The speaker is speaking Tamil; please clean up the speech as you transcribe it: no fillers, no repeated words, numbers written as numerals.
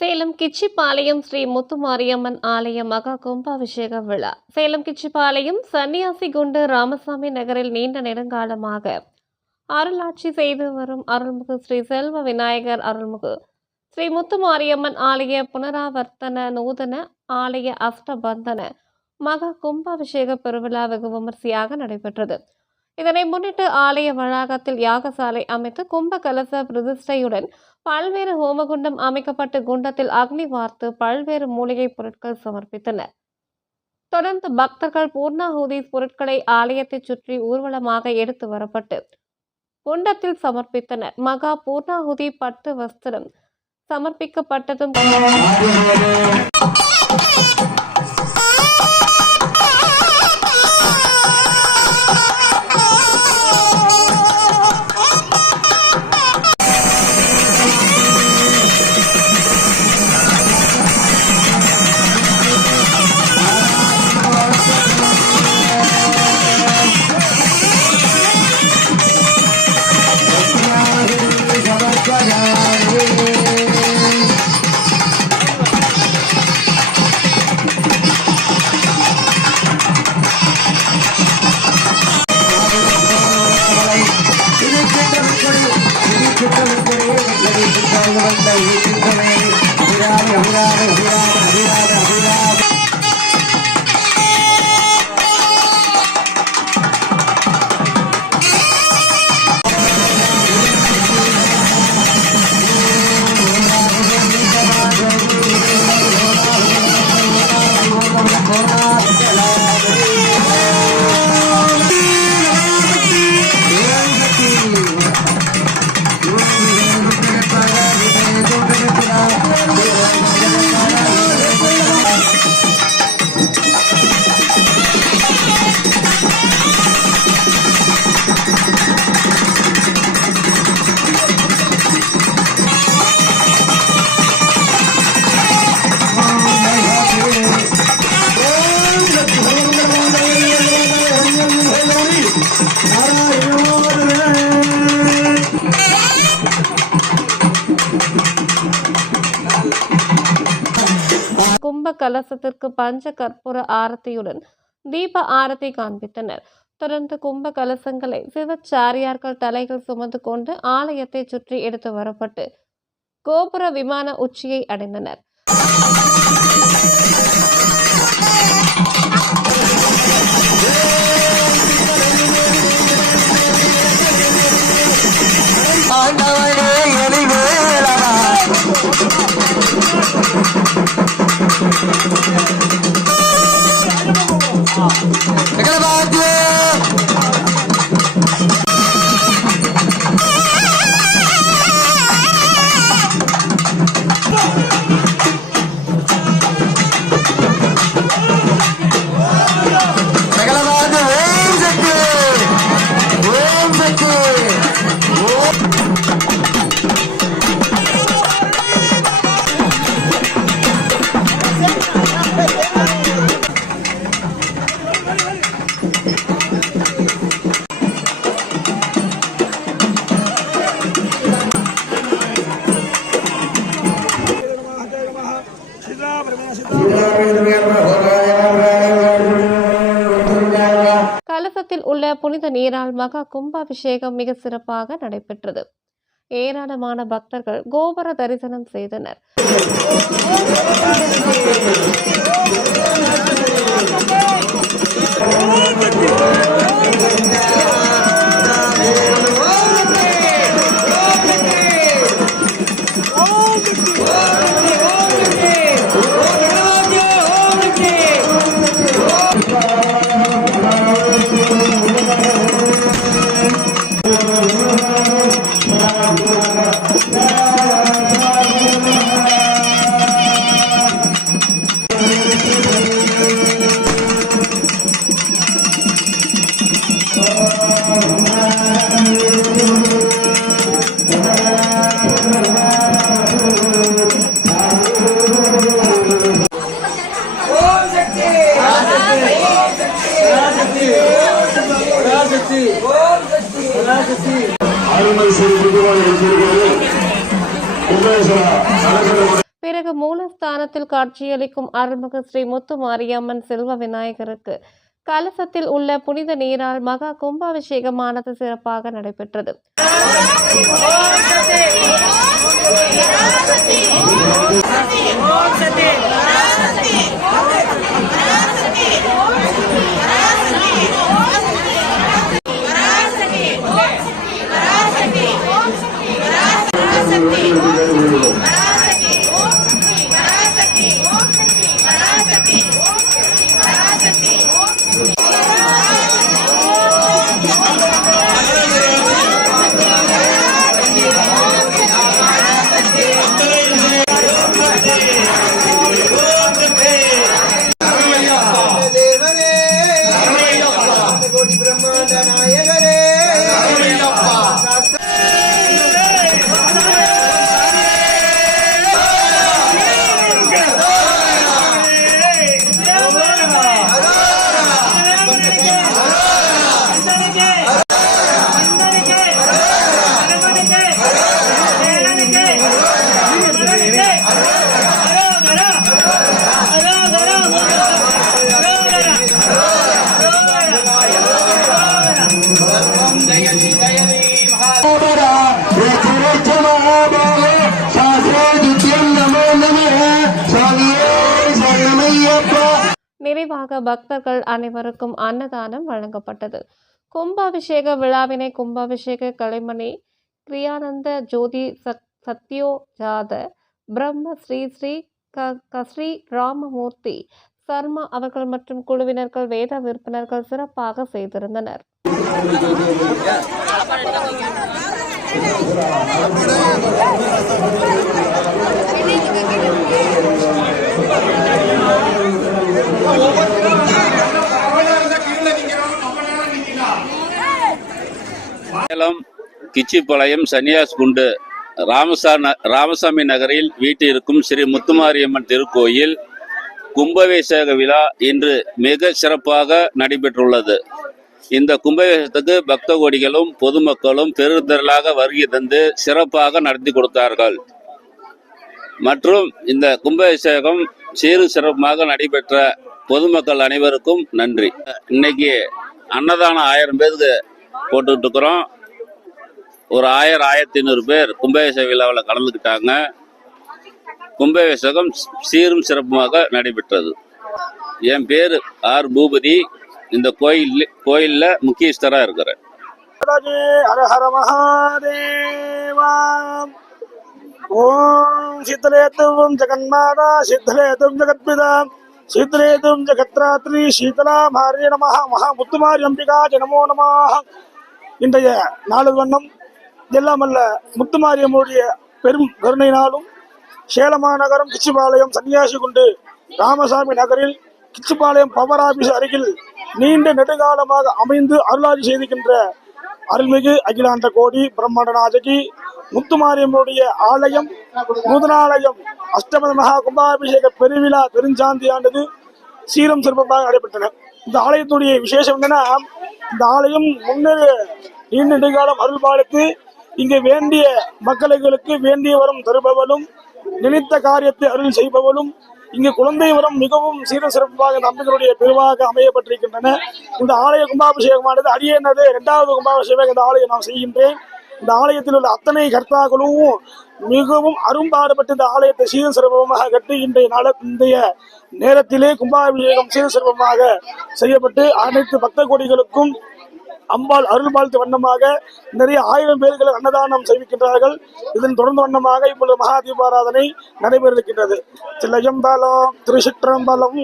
சேலம் கிச்சிபாளையம் ஸ்ரீ முத்துமாரியம்மன் ஆலய மகா கும்பாபிஷேக விழா. சேலம் கிச்சிபாளையம் சன்னியாசி குண்டு ராமசாமி நகரில் நீண்ட நெடுங்காலமாக அருளாட்சி செய்து வரும் அருள்மிகு ஸ்ரீ செல்வ விநாயகர் அருள்மிகு ஸ்ரீ முத்துமாரியம்மன் ஆலய புனராவர்த்தன நூதன ஆலய அஷ்டபந்தன மகா கும்பாபிஷேக பெருவிழா வெகு விமர்சையாக நடைபெற்றது. இதனை முன்னிட்டு ஆலய வளாகத்தில் யாகசாலை அமைத்து கும்ப கலச பிரதிஷ்டையுடன் பல்வேறு ஹோமகுண்டம் அமைக்கப்பட்டு குண்டத்தில் அக்னி வார்த்து பல்வேறு மூலிகை பொருட்கள் சமர்ப்பித்தனர். தொடர்ந்து பக்தர்கள் பூர்ணாகுதி பொருட்களை ஆலயத்தை சுற்றி ஊர்வலமாக எடுத்து வரப்பட்டு குண்டத்தில் சமர்ப்பித்தனர். மகா பூர்ணாகுதி பட்டு வஸ்திரம் சமர்ப்பிக்கப்பட்டதும் கும்ப கலசத்திற்கு பஞ்ச கற்பூர ஆரத்தியுடன் தீப ஆரத்தி காண்பித்தனர். தொடர்ந்து கும்ப கலசங்களை சிவச்சாரியார்கள் தலைகள் சுமந்து கொண்டு ஆலயத்தை சுற்றி எடுத்து வரப்பட்டு கோபுர விமான உச்சியை அடைந்தனர். கலசத்தில் உள்ள புனித நீரால் மகா கும்பாபிஷேகம் மிக சிறப்பாக நடைபெற்றது. ஏராளமான பக்தர்கள் கோபுர தரிசனம் செய்தனர். பிறகு மூலஸ்தானத்தில் காட்சியளிக்கும் அருள்மிகு ஸ்ரீ முத்துமாரியம்மன் செல்வ விநாயகருக்கு கலசத்தில் உள்ள புனித நீரால் மகா கும்பாபிஷேகமானது சிறப்பாக நடைபெற்றது. நிறைவாக பக்தர்கள் அனைவருக்கும் அன்னதானம் வழங்கப்பட்டது. கும்பாபிஷேக விழாவினை கும்பாபிஷேக கலைமணி கிரியானந்த ஜோதி சத்யோஜாத பிரம்ம ஸ்ரீ ஸ்ரீ ஸ்ரீ ராமமூர்த்தி சர்மா அவர்கள் மற்றும் குழுவினர்கள் வேத விற்பனர்கள் சிறப்பாக செய்திருந்தனர். சேலம் கிச்சிபாளையம் சன்னியாஸ்குண்டு ராமசாமி நகரில் வீட்டிற்கும் ஸ்ரீ முத்துமாரியம்மன் திருக்கோயில் கும்பாபிஷேக விழா இன்று மிக சிறப்பாக நடைபெற்றுள்ளது. இந்த கும்பாபிஷேகத்துக்கு பக்த கோடிகளும் பொதுமக்களும் பெருந்திரளாக வருகை தந்து சிறப்பாக நடத்தி கொடுத்தார்கள். மற்றும் இந்த கும்பாபிஷேகம் சீரும் சிறப்பாக நடைபெற்ற பொதுமக்கள் அனைவருக்கும் நன்றி. இன்னைக்கு அன்னதானம் 1000 பேருக்கு போட்டுட்டு இருக்கிறோம். ஒரு 1000-1500 பேர் கும்பாபிஷேக விழாவில் கலந்துக்கிட்டாங்க. கும்பாபிஷேகம் சீரும் சிறப்புமாக நடைபெற்றது. என் பேர் ஆர் பூபதி. இந்த கோயில்ல முக்கியஸ்தரா இருக்கிறேன். ஹர ஹர மகாதேவா. ஓம் சித்தலேத்தும் ஜெகன்மாதா சித்தலேத்தும் ஜெகத்பிதா சித்தலேத்தும் ஜெகத்ராத்ரி சீதலா மாரிய நமஹ மகா முத்துமாரி அம்பிகா நமோ நமஹ. இன்றைய நாலு வண்ணம் எல்லாமல்ல முத்துமாரியம்முடைய பெரும் கருணையினாலும் சேலம் மாநகரம் கிச்சிபாளையம் சன்னியாசிகுண்டு ராமசாமி நகரில் கிச்சிபாளையம் பவர் ஆபீஸ் அருகில் நீண்ட நெடுங்காலமாக அமைந்து அருளாட்சி செய்திருக்கின்ற அருள்மிகு அகிலாண்ட கோடி பிரம்மாண்ட நாயகி முத்துமாரியம்முடைய ஆலயம் நூதனாலயம் அஷ்டமத மகா கும்பாபிஷேக பெருவிழா பெருஞ்சாந்தியானது சீரம் சிறப்பாக நடைபெற்றன. இந்த ஆலயத்துடைய விசேஷம் என்னன்னா, இந்த ஆலயம் முன்னேறு நீண்ட நெடுங்காலம் அருள் பாலித்து இங்கு வேண்டிய மக்களுக்கு வேண்டிய வரம் தருபவளும் நினைத்த காரியத்தை அருள் செய்பவளும் இங்கு குழந்தை வரம் மிகவும் சீர சிறப்பாக நம்பிக்கையுடைய பெருவாக அமையப்பட்டிருக்கின்றன. இந்த ஆலய கும்பாபிஷேகமானது அடியேனது 2வது கும்பாபிஷேகம் இந்த ஆலயம் நான் செய்கின்றேன். இந்த ஆலயத்தில் உள்ள அத்தனை கர்த்தாக்களும் மிகவும் அரும்பாடுபட்டு இந்த ஆலயத்தை சீர சிறப்பமாக கட்டி இன்றைய நேரத்திலே கும்பாபிஷேகம் சீர சிறப்பமாக செய்யப்பட்டு அனைத்து பக்த கோடிகளுக்கும் அம்பாள் அருள் வாழ்த்து வண்ணமாக நிறைய 1000 பேர்களை அன்னதானம் செய்விக்கின்றார்கள். இதன் தொடர்ந்து வண்ணமாக இப்பொழுது மகா தீபாராதனை நடைபெற இருக்கின்றது. தில்லையம்பலம் திருச்சிற்றம்பலம்.